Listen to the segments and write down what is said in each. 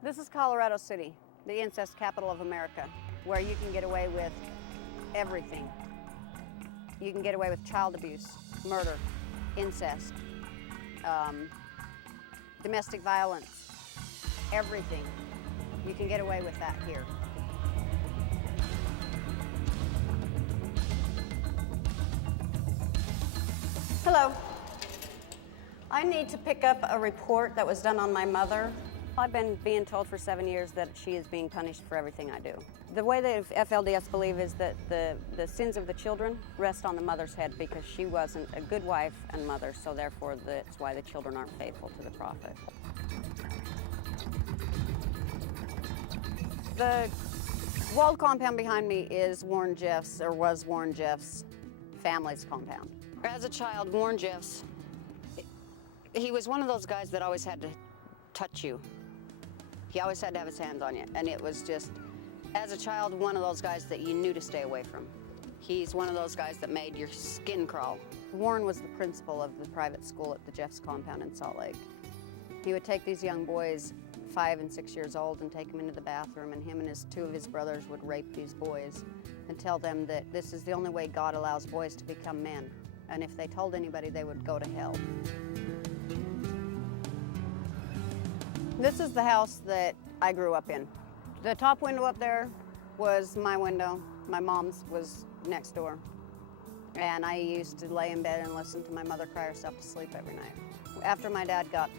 This is Colorado City, the incest capital of America, where you can get away with everything. You can get away with child abuse, murder, incest, domestic violence, everything. You can get away with that here. Hello. I need to pick up a report that was done on my mother. I've been being told for 7 years that she is being punished for everything I do. The way that FLDS believe is that the sins of the children rest on the mother's head because she wasn't a good wife and mother, so therefore that's why the children aren't faithful to the prophet. The walled compound behind me is Warren Jeff's, or was Warren Jeff's, family's compound. As a child, Warren Jeff's, he was one of those guys that always had to touch you. He always had to have his hands on you, and it was just, as a child, one of those guys that you knew to stay away from. He's one of those guys that made your skin crawl. Warren was the principal of the private school at the Jeff's compound in Salt Lake. He would take these young boys, 5 and 6 years old, and take them into the bathroom, and him and two of his brothers would rape these boys and tell them that this is the only way God allows boys to become men, and if they told anybody, they would go to hell. This is the house that I grew up in. The top window up there was my window. My mom's was next door. And I used to lay in bed and listen to my mother cry herself to sleep every night. After my dad got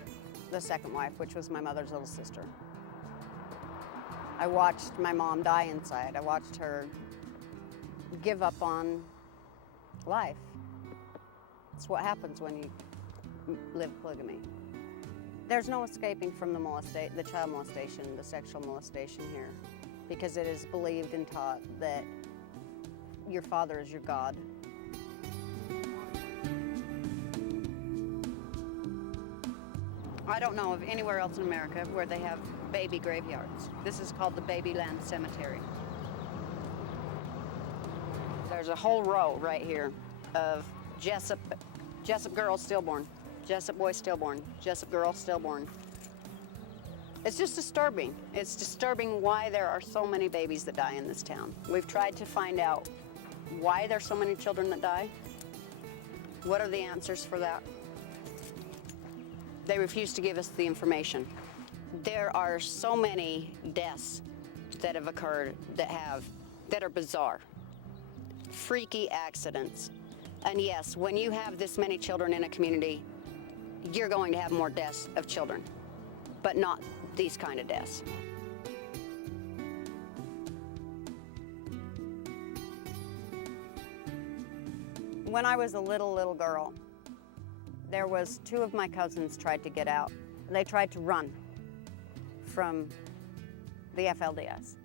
the second wife, which was my mother's little sister, I watched my mom die inside. I watched her give up on life. It's what happens when you live polygamy. There's no escaping from the child molestation, the sexual molestation here, because it is believed and taught that your father is your God. I don't know of anywhere else in America where they have baby graveyards. This is called the Babyland Cemetery. There's a whole row right here of Jessup girl stillborn. Jessup boy stillborn, Jessup girl stillborn. It's just disturbing. It's disturbing why there are so many babies that die in this town. We've tried to find out why there's so many children that die. What are the answers for that? They refuse to give us the information. There are so many deaths that have occurred that are bizarre. Freaky accidents. And yes, when you have this many children in a community, you're going to have more deaths of children, but not these kind of deaths. When I was a little girl, there was 2 of my cousins tried to get out. They tried to run from the FLDS.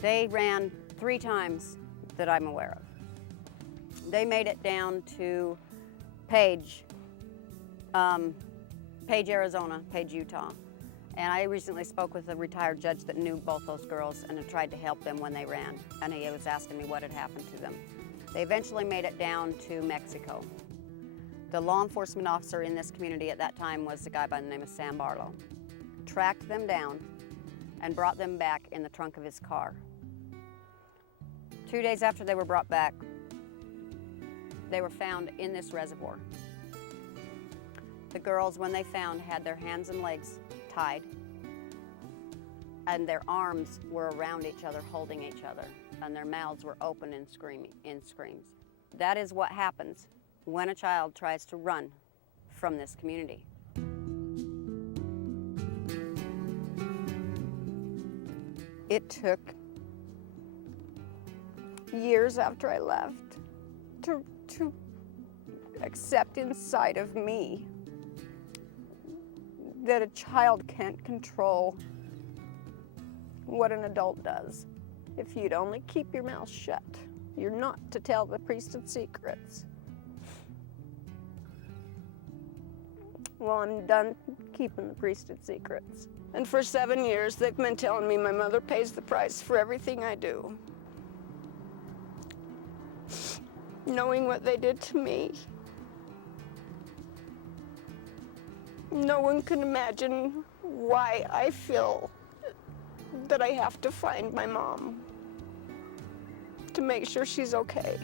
They ran 3 times that I'm aware of. They made it down to Page, Arizona, Page, Utah. And I recently spoke with a retired judge that knew both those girls and had tried to help them when they ran. And he was asking me what had happened to them. They eventually made it down to Mexico. The law enforcement officer in this community at that time was a guy by the name of Sam Barlow. Tracked them down and brought them back in the trunk of his car. 2 days after they were brought back, they were found in this reservoir. The girls, when they found, had their hands and legs tied, and their arms were around each other, holding each other, and their mouths were open and screams. That is what happens when a child tries to run from this community. It took years after I left to accept inside of me that a child can't control what an adult does. If you'd only keep your mouth shut, you're not to tell the priesthood secrets. Well, I'm done keeping the priesthood secrets. And for 7 years, they've been telling me my mother pays the price for everything I do. Knowing what they did to me, No one can imagine why I feel that I have to find my mom to make sure she's okay.